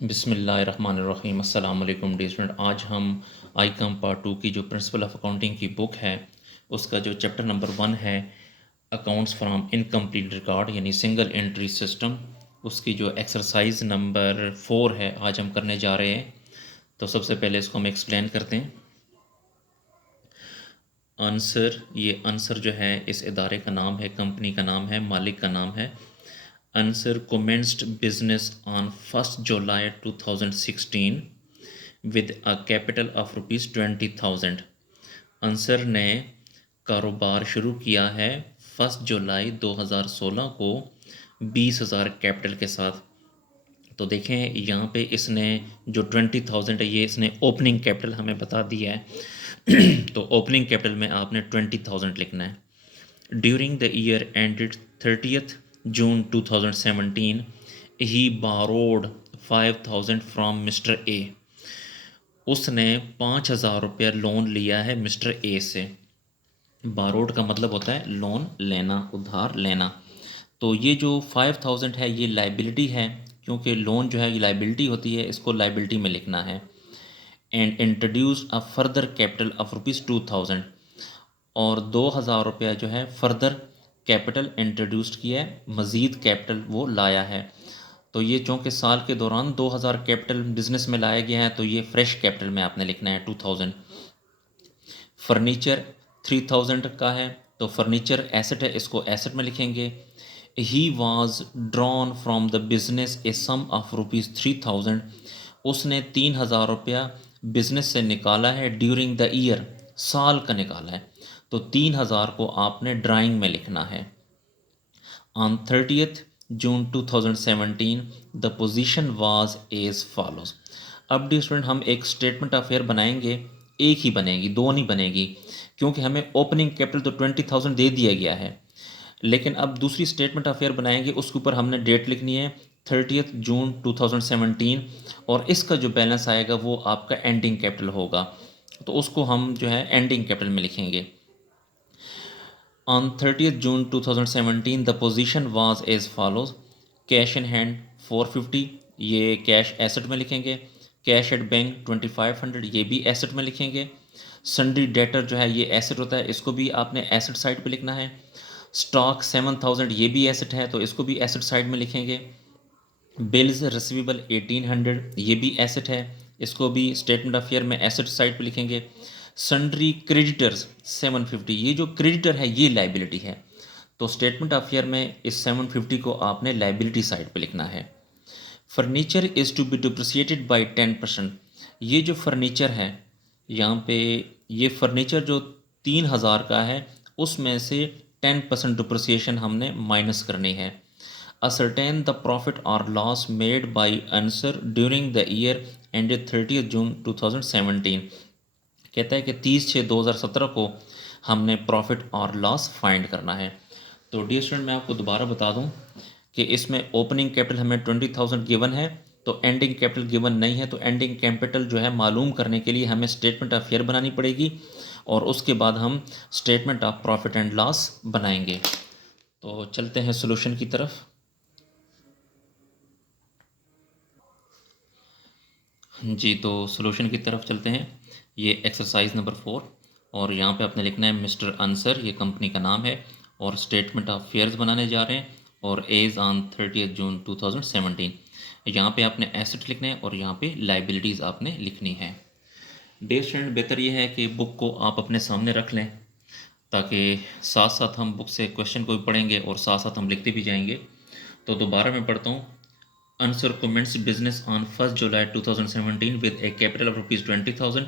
बिस्मिल्लाहिर्रहमानिर्रहीम। अस्सलाम वालेकुम डियर स्टूडेंट। आज हम आईकॉम पार्ट 2 की जो प्रिंसिपल ऑफ अकाउंटिंग की बुक है उसका जो चैप्टर नंबर 1 है अकाउंट्स फ्रॉम इनकम्प्लीट रिकॉर्ड यानी सिंगल एंट्री सिस्टम, उसकी जो एक्सरसाइज नंबर 4 है आज हम करने जा रहे हैं। तो सबसे पहले इसको हम एक्सप्लेन करते हैं। आंसर, ये आंसर जो है इस इदारे का नाम है, कंपनी का नाम है, मालिक का नाम है। Answer commenced business on 1st July 2016 with a capital of rupees 20,000। Answer ने कारोबार शुरू किया है 1 जुलाई 2016 को 20,000 कैपिटल के साथ। तो देखें यहाँ पे इसने जो 20,000 है ये इसने ओपनिंग कैपिटल हमें बता दिया है। तो ओपनिंग कैपिटल में आपने 20,000 लिखना है। During the year ended 30th June 2017 he borrowed 5,000 from mister A. उसने 5,000 रुपया लोन लिया है मिस्टर ए से। बारोड का मतलब होता है लोन लेना, उधार लेना। तो ये जो 5,000 है ये लाइबिलिटी है, क्योंकि लोन जो है ये लाइबिलिटी होती है, इसको लाइबिलिटी में लिखना है। And introduce a further capital of ₹2,000, और 2,000 रुपया जो है फर्दर कैपिटल इंट्रोड्यूस्ड किया है, मज़ीद कैपिटल वो लाया है। तो ये चूँकि साल के दौरान 2,000 कैपिटल बिजनेस में लाया गया है तो ये फ्रेश कैपिटल में आपने लिखना है 2,000। फर्नीचर 3,000 का है तो फर्नीचर एसेट है, इसको एसेट में लिखेंगे। He was drawn from the business a sum of ₹3,000। उसने 3,000 रुपया बिजनेस से निकाला है ड्यूरिंग द ईयर, साल का निकाला है। तो 3,000 को आपने ड्राइंग में लिखना है। On 30th June 2017 the position was as follows. अब डी स्टूडेंट हम एक स्टेटमेंट ऑफ फेयर बनाएंगे, एक ही बनेगी, दो नहीं बनेगी, क्योंकि हमें ओपनिंग कैपिटल तो 20,000 दे दिया गया है। लेकिन अब दूसरी स्टेटमेंट ऑफ फेयर बनाएंगे, उसके ऊपर हमने डेट लिखनी है 30th June 2017, और इसका जो बैलेंस आएगा वो आपका एंडिंग कैपिटल होगा। तो उसको हम जो है एंडिंग कैपिटल में लिखेंगे। On 30th June 2017 the position was as follows: cash in hand 450, ये कैश एसेट में लिखेंगे। कैश एट बैंक 2,500, ये भी एसेट में लिखेंगे। सन्ड्री डेटर जो है ये एसेट होता है, इसको भी आपने एसेट साइड पे लिखना है। स्टॉक 7,000, ये भी एसेट है तो इसको भी एसेट साइड में लिखेंगे। बिल्स रिसीवेबल 1,800, ये भी एसेट है, इसको भी स्टेटमेंट ऑफ ईयर में एसेट साइड पे लिखेंगे। सन्ड्री क्रेडिटर्स 750, ये जो क्रेडिटर है ये लाइबिलिटी है, तो स्टेटमेंट ऑफ ईयर में इस 750 को आपने लाइबिलिटी साइड पे लिखना है। Furniture is to be depreciated by 10%, ये जो फर्नीचर है यहाँ पे, ये फर्नीचर जो 3,000 का है उसमें से 10% डिप्रिसिएशन हमने माइनस करनी है। असरटेन द प्रॉफिट और loss made by answer during the year ended 30th June 2017। कहता है कि 30/6/2017 को हमने प्रॉफिट और लॉस फाइंड करना है। तो डियर स्टूडेंट मैं आपको दोबारा बता दूं कि इसमें ओपनिंग कैपिटल हमें 20,000 गिवन है, तो एंडिंग कैपिटल गिवन नहीं है। तो एंडिंग कैपिटल जो है मालूम करने के लिए हमें स्टेटमेंट ऑफ ईयर बनानी पड़ेगी, और उसके बाद हम statement of profit and loss बनाएंगे। तो चलते हैं सोल्यूशन की तरफ। जी, तो सोल्यूशन की तरफ चलते हैं। ये एक्सरसाइज नंबर 4, और यहाँ पे आपने लिखना है मिस्टर आंसर, ये कंपनी का नाम है, और स्टेटमेंट ऑफ फेयर्स बनाने जा रहे हैं, और एज ऑन 30th June 2017। यहाँ पे आपने एसेट लिखने हैं और यहाँ पे लाइबिलिटीज़ आपने लिखनी है। डे स्टूडेंट बेहतर ये है कि बुक को आप अपने सामने रख लें, ताकि साथ साथ हम बुक से क्वेश्चन को भी पढ़ेंगे और साथ साथ हम लिखते भी जाएंगे। तो दोबारा मैं पढ़ता हूँ। Answer commenced business on 1st July 2017 with a capital of ₹20,000.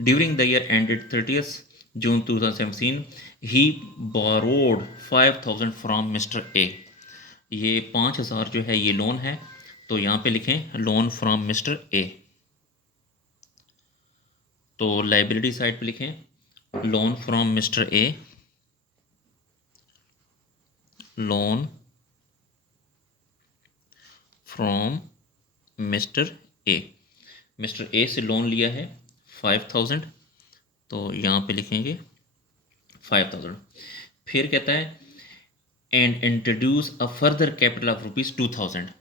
During the year ended 30th June 2017, he borrowed 5,000 from Mr. A. ये 5,000 जो है ये लोन है, तो यहाँ पे लिखें लोन फ्रॉम मिस्टर ए। तो लाइबिलिटी साइड पे लिखें loan from mister A, loan from mister A. Mister A से लोन लिया है 5,000, तो यहाँ पे लिखेंगे 5,000। फिर कहता है and introduce a further capital of ₹2,000।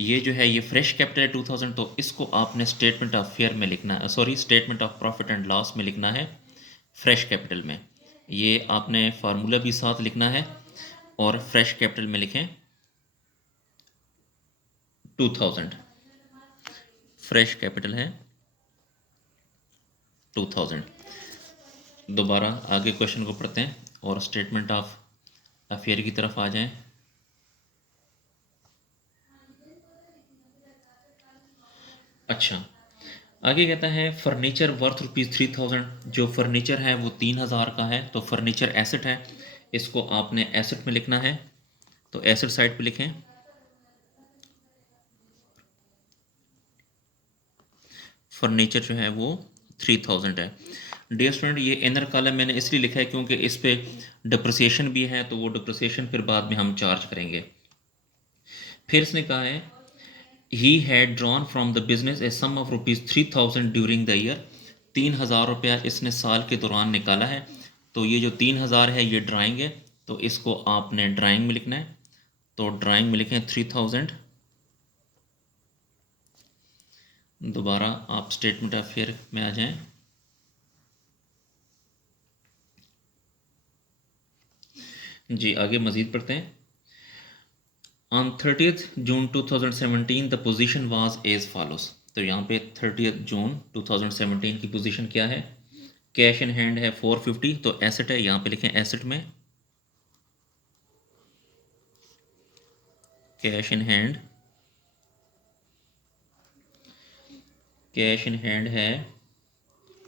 ये जो है ये फ्रेश कैपिटल है 2000, तो इसको आपने स्टेटमेंट ऑफ फेयर में लिखना है, sorry statement of profit and loss में लिखना है फ्रेश कैपिटल में। ये आपने फार्मूला भी साथ लिखना है और फ्रेश कैपिटल में लिखें 2000, फ्रेश कैपिटल है 2000। दोबारा आगे क्वेश्चन को पढ़ते हैं और स्टेटमेंट ऑफ अफेयर की तरफ आ जाएं। अच्छा, आगे कहता है फर्नीचर वर्थ ₹3000। जो फर्नीचर है वो 3000 का है, तो फर्नीचर एसेट है, इसको आपने एसेट में लिखना है, तो एसेट साइड पे लिखें फर्नीचर जो है वो 3000 है। डियर स्टूडेंट, ये इनर कॉलम मैंने इसलिए लिखा है क्योंकि इस पे डिप्रिसिएशन भी है, तो वो डिप्रिसिएशन फिर बाद में हम चार्ज करेंगे। फिर इसने कहा है he had drawn from the business a sum of ₹3000 during the year. 3000 रुपया इसने साल के दौरान निकाला है, तो ये जो 3000 है ये ड्राइंग है, तो इसको आपने ड्राइंग में लिखना है, तो ड्राइंग में लिखें 3000। दोबारा आप स्टेटमेंट ऑफ फेयर में आ जाएं। जी आगे मज़ीद पढ़ते हैं। On 30th June 2017 the position was as follows. तो यहाँ पे 30th जून 2017 की पोजीशन क्या है? कैश इन हैंड है 450, तो एसेट है, यहाँ पे लिखें एसेट में cash in hand, cash in hand है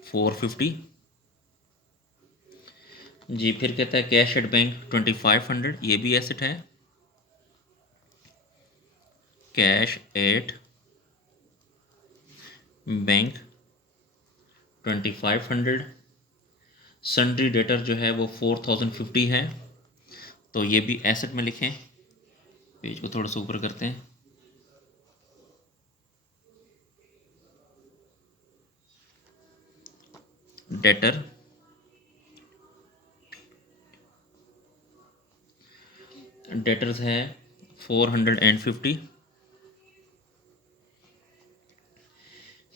450। जी फिर कहता है कैश एट बैंक 2500, ये भी एसेट है, cash at bank 2500। Sundry debtor जो है वो 4050 है, तो ये भी एसेट में लिखें। पेज को थोड़ा सा ऊपर करते हैं। डेटर डेटर्स है 450।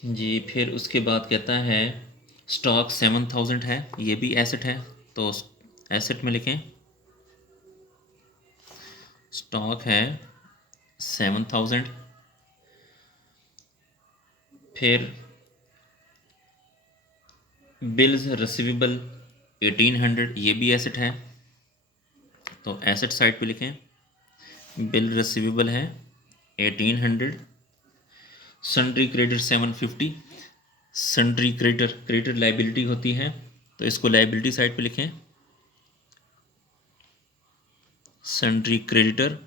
जी फिर उसके बाद कहता है स्टॉक 7000 है, ये भी एसेट है, तो एसेट में लिखें स्टॉक है 7000। फिर बिल्स रिसीवेबल 1800, ये भी एसेट है, तो एसेट साइड पे लिखें बिल रिसीवेबल है 1800। Sundry credit 750, sundry creditor liability होती है, तो इसको लाइबिलिटी साइड पे लिखें सन्ड्री क्रेडिटर,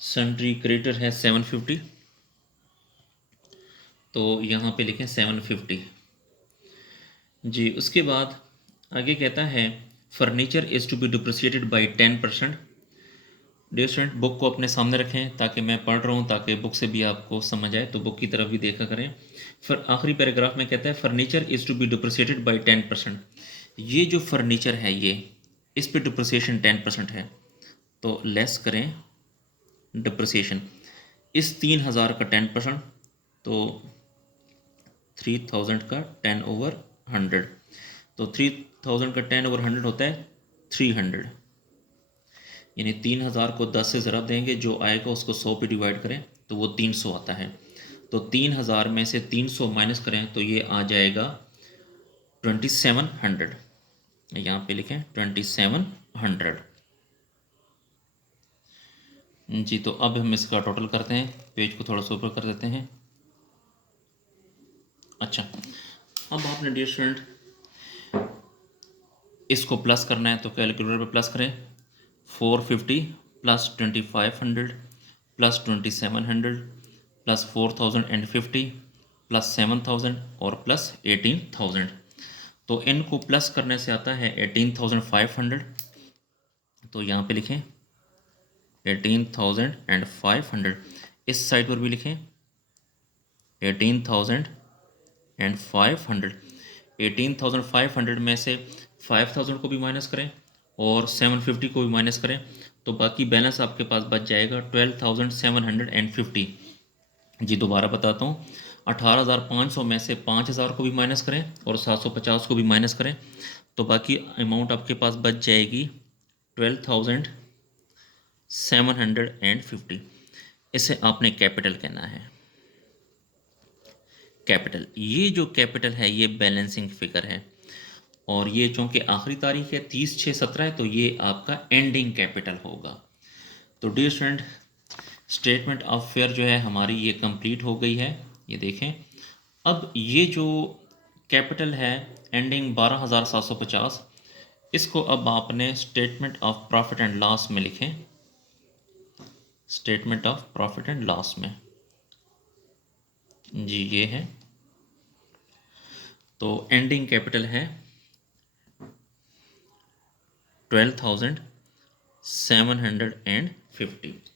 सन्ड्री क्रेडिटर है 750, तो यहाँ पे लिखें 750। जी उसके बाद आगे कहता है furniture is to be depreciated by 10%। Dear student, book को अपने सामने रखें ताकि मैं पढ़ रहा हूँ, ताकि बुक से भी आपको समझ आए, तो बुक की तरफ भी देखा करें। फिर आखिरी पैराग्राफ में कहता है furniture is to be depreciated by 10%। ये जो फर्नीचर है ये इस पे डिप्रिसिएशन 10% है, तो लेस करें डिप्रिसिएशन इस 3000 का 10%, तो 3000 का 10/100, तो 3000 का 10/100 होता है 300, यानी 3000 को 10 से ज़रा देंगे, जो आएगा उसको 100 पे डिवाइड करें तो वो 300 आता है, तो 3000 में से 300 माइनस करें तो ये आ जाएगा 2700, यहाँ पे लिखें 2700। जी तो अब हम इसका टोटल करते हैं, पेज को थोड़ा सा ऊपर कर देते हैं। अच्छा, अब आपने डियर स्टूडेंट इसको प्लस करना है, तो कैलकुलेटर पे प्लस करें 450 प्लस 2500 प्लस 2700 प्लस 4050 प्लस 7000 और प्लस 18000, तो इनको प्लस करने से आता है 18500, तो यहाँ पे लिखें 18500। इस साइड पर भी लिखें 18500। 18500 में से 5000 को भी माइनस करें और 750 को भी माइनस करें, तो बाकी बैलेंस आपके पास बच जाएगा 12,750। जी दोबारा बताता हूँ, 18,500 में से 5,000 को भी माइनस करें और 750 को भी माइनस करें, तो बाकी अमाउंट आपके पास बच जाएगी 12,750। इसे आपने कैपिटल कहना है। कैपिटल, ये जो कैपिटल है ये बैलेंसिंग फिगर है, और ये चूँकि आखिरी तारीख है 30/6/17 है, तो ये आपका एंडिंग कैपिटल होगा। तो dear student, statement of affairs जो है हमारी ये कंप्लीट हो गई है। ये देखें, अब ये जो कैपिटल है एंडिंग 12,750, इसको अब आपने statement of profit and loss में लिखें। Statement of profit and loss में जी ये है, तो एंडिंग कैपिटल है 12,750।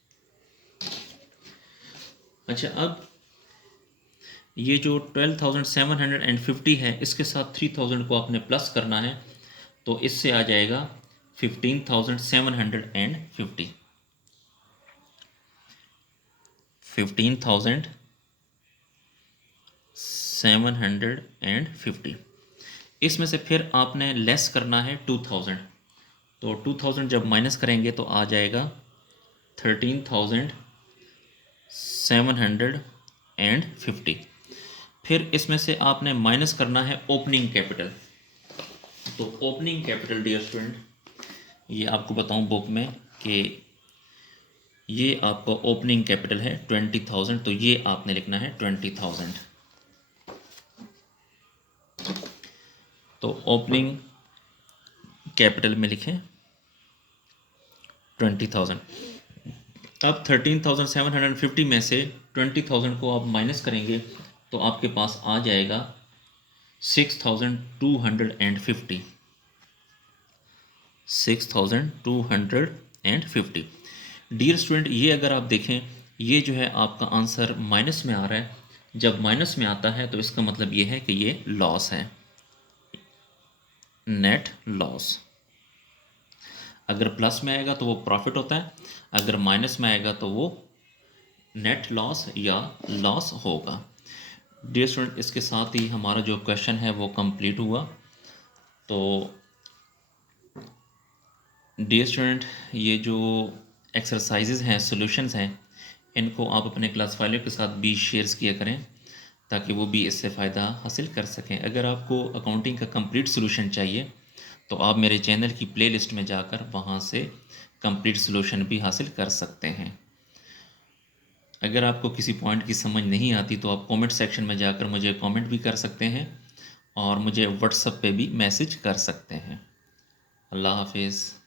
अच्छा, अब ये जो 12,750 है, इसके साथ 3,000 को आपने प्लस करना है, तो इससे आ जाएगा 15,750। 15,750। इसमें से फिर आपने लेस करना है 2,000, तो 2,000 जब माइनस करेंगे तो आ जाएगा 13,750। फिर इसमें से आपने माइनस करना है ओपनिंग कैपिटल। तो ओपनिंग कैपिटल डियर स्टूडेंट, ये आपको बताऊं बुक में कि ये आपका ओपनिंग कैपिटल है 20,000, तो ये आपने लिखना है 20,000। तो ओपनिंग कैपिटल में लिखें 20,000। अब 13,750 में से 20,000 को आप माइनस करेंगे तो आपके पास आ जाएगा 6,250। 6,250। डियर स्टूडेंट, ये अगर आप देखें, ये जो है आपका आंसर माइनस में आ रहा है। जब माइनस में आता है तो इसका मतलब ये है कि ये लॉस है, नेट लॉस। अगर प्लस में आएगा तो वो प्रॉफिट होता है, अगर माइनस में आएगा तो वो नेट लॉस या लॉस होगा। डियर स्टूडेंट, इसके साथ ही हमारा जो क्वेश्चन है वो कंप्लीट हुआ। तो डियर स्टूडेंट, ये जो एक्सरसाइजेज हैं, सॉल्यूशंस हैं, इनको आप अपने क्लास फाइलों के साथ भी शेयर्स किया करें ताकि वो भी इससे फ़ायदा हासिल कर सकें। अगर आपको अकाउंटिंग का कंप्लीट सॉल्यूशन चाहिए तो आप मेरे चैनल की प्लेलिस्ट में जाकर वहाँ से कंप्लीट सॉल्यूशन भी हासिल कर सकते हैं। अगर आपको किसी पॉइंट की समझ नहीं आती तो आप कमेंट सेक्शन में जाकर मुझे कमेंट भी कर सकते हैं और मुझे व्हाट्सएप पे भी मैसेज कर सकते हैं। अल्लाह हाफिज़।